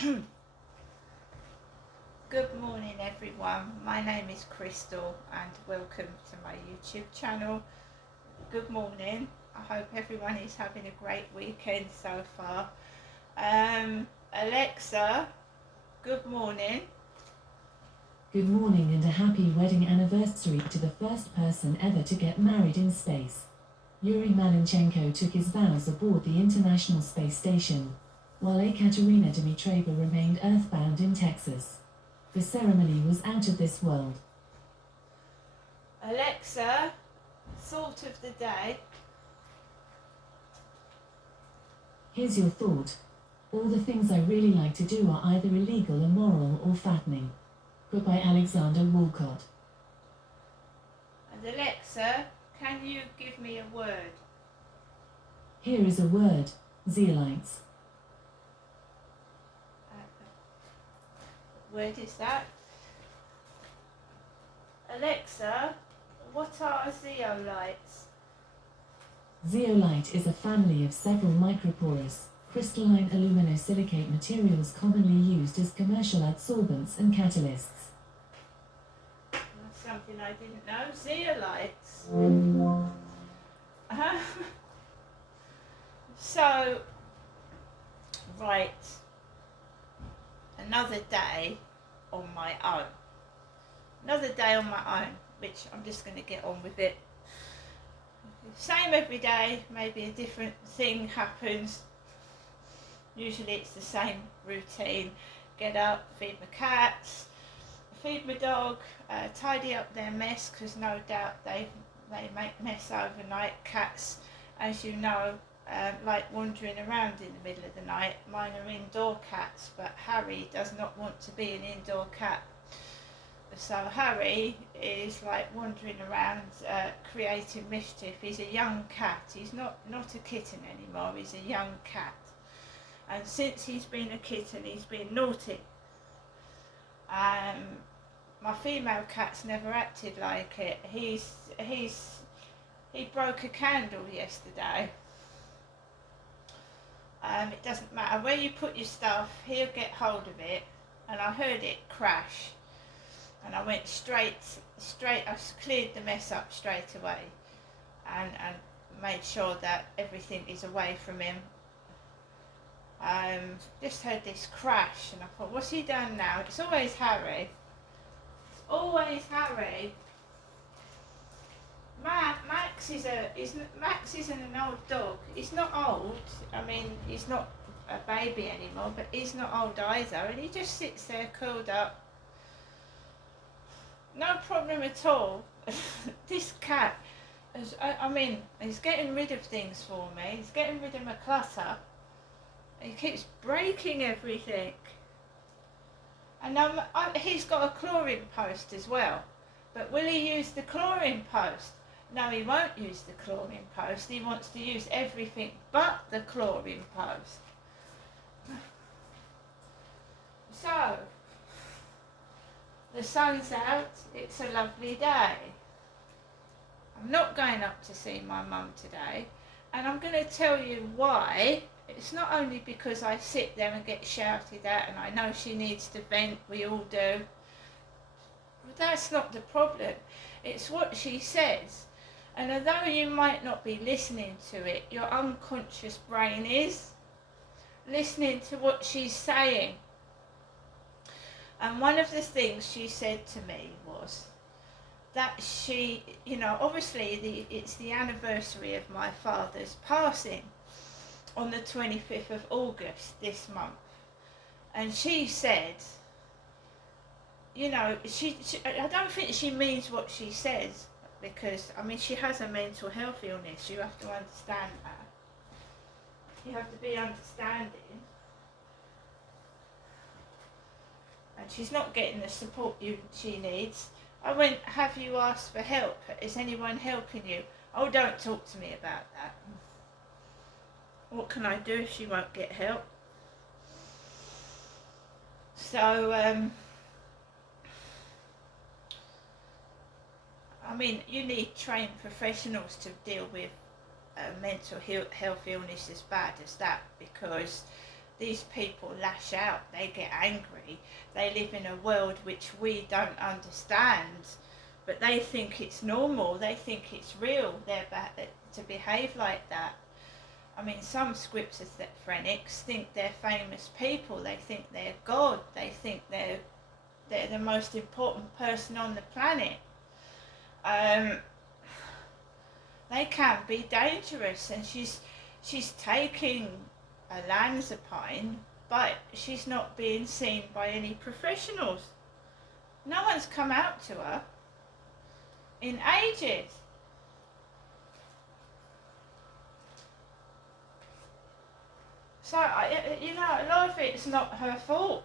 Good morning everyone, my name is Crystal and welcome to my YouTube channel. Good morning, I hope everyone is having a great weekend so far. Alexa, good morning. Good morning and a happy wedding anniversary to the first person ever to get married in space. Yuri Malenchenko took his vows aboard the International Space Station, while Ekaterina Dmitrieva remained earthbound in Texas. The ceremony was out of this world. Alexa, thought of the day. Here's your thought. All the things I really like to do are either illegal, immoral, or fattening. Put by Alexander Walcott. And Alexa, can you give me a word? Here is a word: zeolites. What word is that? Alexa, what are zeolites? Zeolite is a family of several microporous, crystalline aluminosilicate materials commonly used as commercial adsorbents and catalysts. That's something I didn't know. Zeolites. So, right, another day on my own. Another day on my own, which I'm just going to get on with it. Same every day, maybe a different thing happens. Usually it's the same routine. Get up, feed my cats, feed my dog, tidy up their mess, because no doubt they make mess overnight. Cats, as you know, like wandering around in the middle of the night. Mine are indoor cats, but Harry does not want to be an indoor cat. So Harry is like wandering around creating mischief. He's a young cat. He's not a kitten anymore. He's a young cat. And since he's been a kitten, he's been naughty. My female cat's never acted like it. He broke a candle yesterday. It doesn't matter where you put your stuff, he'll get hold of it. And I heard it crash. And I went straight, I cleared the mess up straight away and made sure that everything is away from him. Just heard this crash and I thought, what's he done now? It's always Harry. It's always Harry. Max isn't an old dog. He's not old. I mean, he's not a baby anymore, but he's not old either. And he just sits there curled up. No problem at all. This cat, he's getting rid of things for me. He's getting rid of my clutter. He keeps breaking everything. And he's got a chlorine post as well. But will he use the chlorine post? No, he won't use the chlorine post. He wants to use everything but the chlorine post. So, the sun's out, it's a lovely day. I'm not going up to see my mum today, and I'm going to tell you why. It's not only because I sit there and get shouted at and I know she needs to vent, we all do. But that's not the problem. It's what she says. And although you might not be listening to it, your unconscious brain is listening to what she's saying. And one of the things she said to me was that she, obviously it's the anniversary of my father's passing on the 25th of August this month. And she said, I don't think she means what she says, because, she has a mental health illness. You have to understand that. You have to be understanding. And she's not getting the support she needs. I went, have you asked for help? Is anyone helping you? Oh, don't talk to me about that. What can I do if she won't get help? So, you need trained professionals to deal with mental health illness as bad as that, because these people lash out, they get angry, they live in a world which we don't understand, but they think it's normal, they think it's real, to behave like that. I mean, some schizophrenics think they're famous people, they think they're God, they think they're the most important person on the planet. They can be dangerous, and she's taking olanzapine, but she's not being seen by any professionals. No one's come out to her in ages. So, a lot of it's not her fault.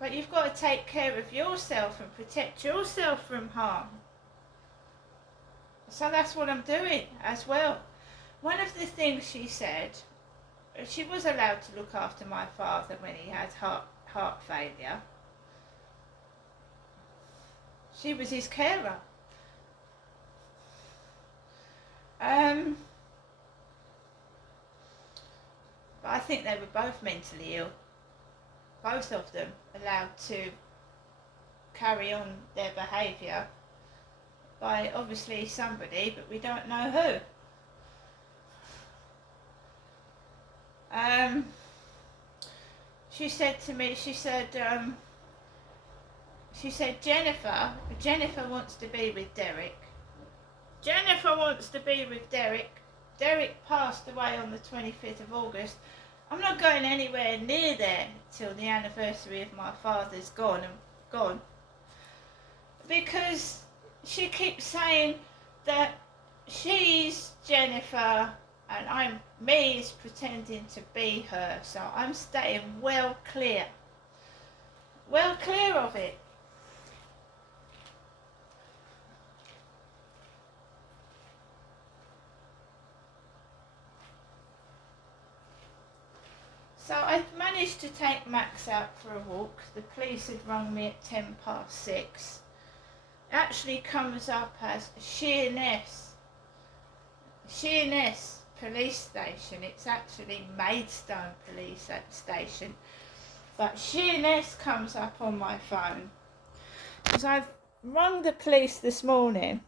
But you've got to take care of yourself and protect yourself from harm. So that's what I'm doing as well. One of the things she said, she was allowed to look after my father when he had heart failure. She was his carer. But I think they were both mentally ill. Both of them allowed to carry on their behaviour by obviously somebody, but we don't know who. She said to me, she said Jennifer wants to be with Derek. Jennifer wants to be with Derek. Derek passed away on the 25th of August. I'm not going anywhere near there till the anniversary of my father's gone. Because she keeps saying that she's Jennifer and me is pretending to be her. So I'm staying well clear of it. So I managed to take Max out for a walk. The police had rung me at 6:10. It actually comes up as Sheerness Police Station. It's actually Maidstone Police Station. But Sheerness comes up on my phone. Because I've rung the police this morning.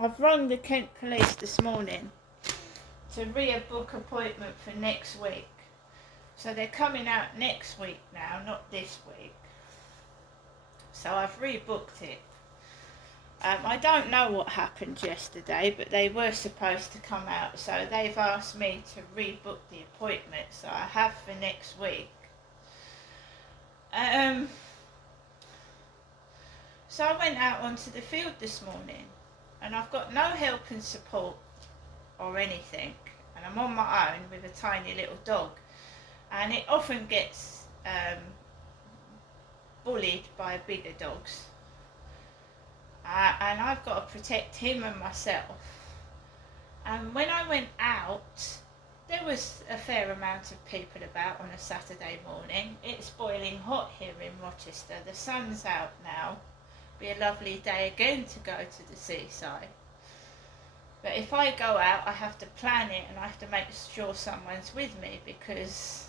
I've rung the Kent Police this morning to book appointment for next week. So they're coming out next week now, not this week. So I've rebooked it. I don't know what happened yesterday, but they were supposed to come out, so they've asked me to rebook the appointment, so I have for next week. So I went out onto the field this morning, and I've got no help and support or anything, and I'm on my own with a tiny little dog, and it often gets bullied by bigger dogs, and I've got to protect him and myself. And when I went out, there was a fair amount of people about on a Saturday morning. It's boiling hot here in Rochester. The sun's out now. Be a lovely day again to go to the seaside. But if I go out, I have to plan it, and I have to make sure someone's with me because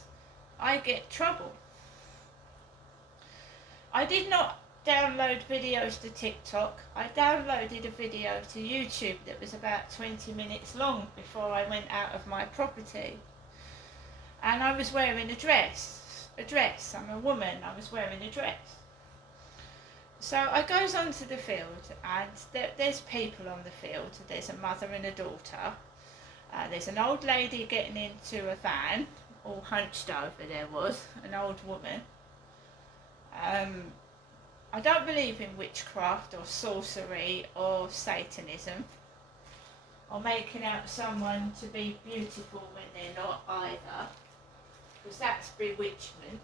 I get trouble. I did not download videos to TikTok. I downloaded a video to YouTube that was about 20 minutes long before I went out of my property. And I was wearing a dress. I'm a woman, I was wearing a dress. So I goes onto the field, and there's people on the field. There's a mother and a daughter. There's an old lady getting into a van, all hunched over. There was an old woman. I don't believe in witchcraft or sorcery or Satanism or making out someone to be beautiful when they're not either, because that's bewitchment.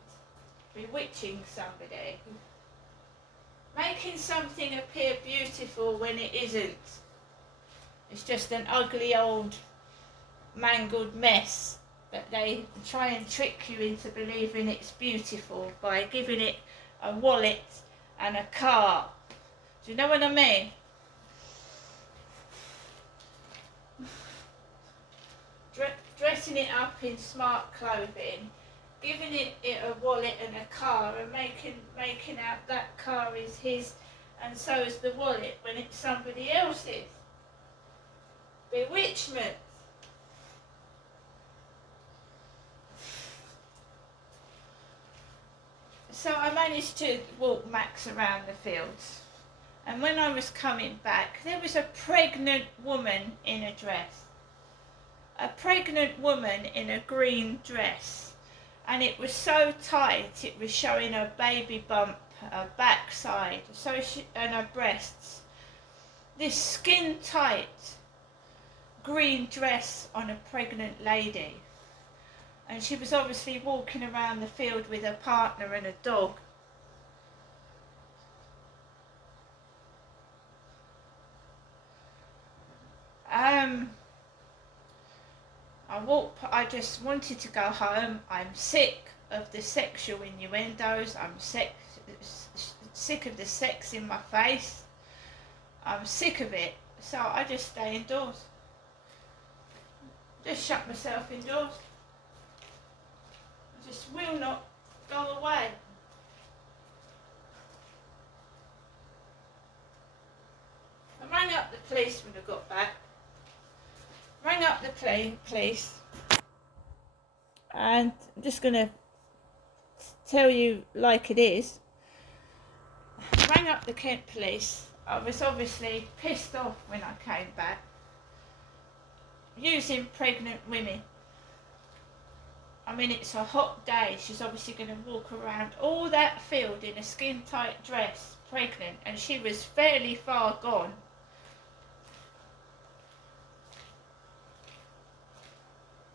Bewitching somebody. Making something appear beautiful when it isn't. It's just an ugly old mangled mess, but they try and trick you into believing it's beautiful by giving it a wallet and a car. Do you know what I mean? dressing it up in smart clothing, giving it a wallet and a car, and making out that car is his and so is the wallet when it's somebody else's. Bewitchment. So I managed to walk Max around the fields, and when I was coming back, there was a pregnant woman in a dress. A pregnant woman in a green dress, and it was so tight it was showing her baby bump, her backside, and her breasts. This skin tight green dress on a pregnant lady, and she was obviously walking around the field with her partner and a dog. I just wanted to go home. I'm sick of the sexual innuendos. I'm sick of the sex in my face. I'm sick of it. So I just stay indoors. Just shut myself indoors. I just will not go away. I rang up the police when I got back. Rang up the police, and I'm just going to tell you like it is. Rang up the Kent police. I was obviously pissed off when I came back. Using pregnant women. I mean, it's a hot day. She's obviously going to walk around all that field in a skin-tight dress, pregnant, and she was fairly far gone.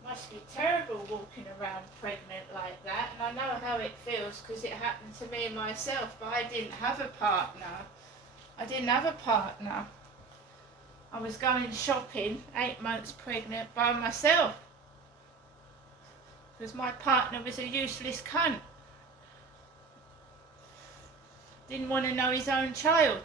Must be terrible walking around pregnant like that, and I know how it feels because it happened to me myself, but I didn't have a partner. I was going shopping, 8 months pregnant, by myself because my partner was a useless cunt. Didn't want to know his own child.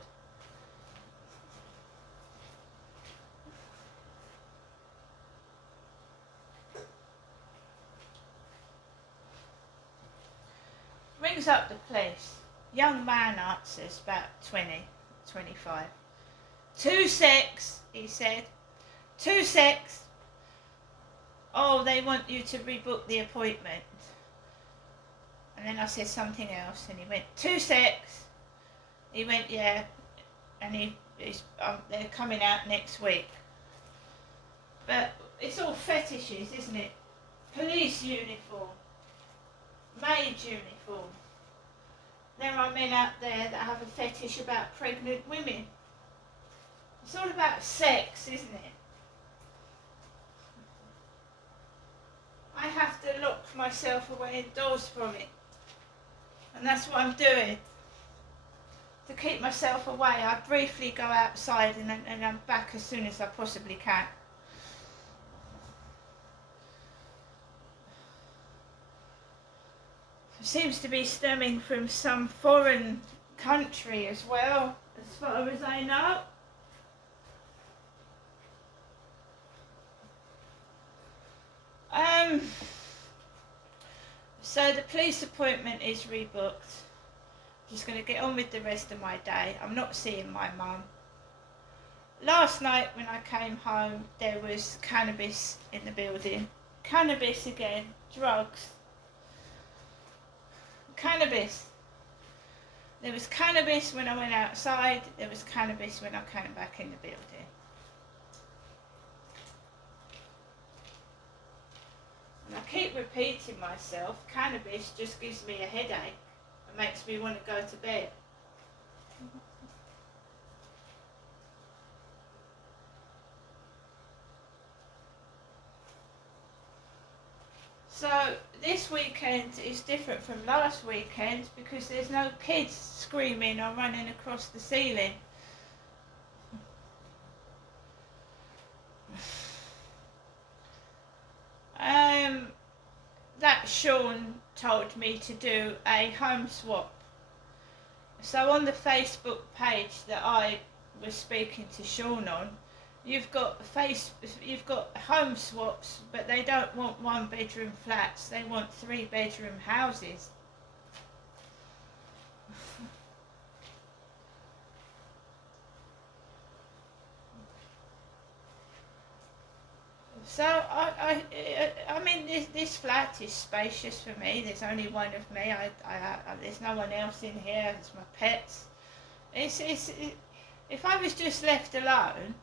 Rings up the police. Young man answers, about 20, 25. 2 secs, he said. 2 secs. Oh, they want you to rebook the appointment. And then I said something else, and he went, 2 secs. He went, yeah, and they're coming out next week. But it's all fetishes, isn't it? Police uniform. Maid uniform. There are men out there that have a fetish about pregnant women. It's all about sex, isn't it? I have to lock myself away indoors from it. And that's what I'm doing. To keep myself away, I briefly go outside and I'm back as soon as I possibly can. Seems to be stemming from some foreign country as well, as far as I know. So the police appointment is rebooked. Just going to get on with the rest of my day. I'm not seeing my mum. Last night when I came home, there was cannabis in the building. Cannabis again, drugs. Cannabis. There was cannabis when I went outside. There was cannabis when I came back in the building. And I keep repeating myself, cannabis just gives me a headache and makes me want to go to bed. So this weekend is different from last weekend because there's no kids screaming or running across the ceiling. That Sean told me to do a home swap. So on the Facebook page that I was speaking to Sean on, you've got home swaps, but they don't want 1-bedroom flats. They want 3-bedroom houses. So I mean, this flat is spacious for me. There's only one of me. There's no one else in here. It's my pets. If I was just left alone,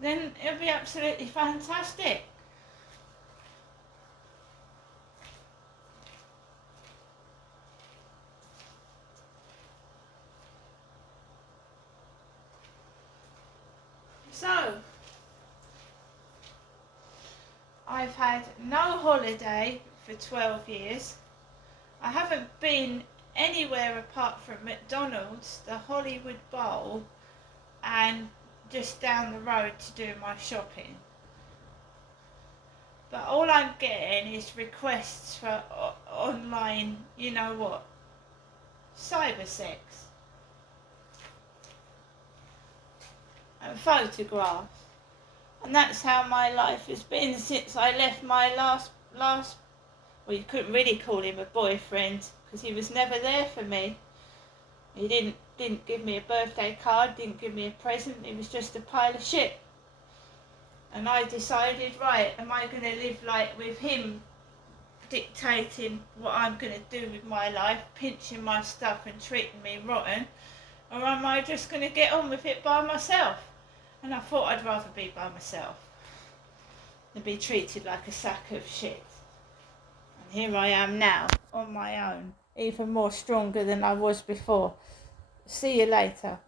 then it'd be absolutely fantastic. So, I've had no holiday for 12 years. I haven't been anywhere apart from McDonald's, the Hollywood Bowl, and just down the road to do my shopping. But all I'm getting is requests for online, you know what, cyber sex and photographs. And that's how my life has been since I left my last well, you couldn't really call him a boyfriend because he was never there for me. He didn't give me a birthday card, didn't give me a present. He was just a pile of shit. And I decided, right, am I going to live like with him dictating what I'm going to do with my life, pinching my stuff and treating me rotten, or am I just going to get on with it by myself? And I thought I'd rather be by myself than be treated like a sack of shit. And here I am now, on my own, even more stronger than I was before. See you later.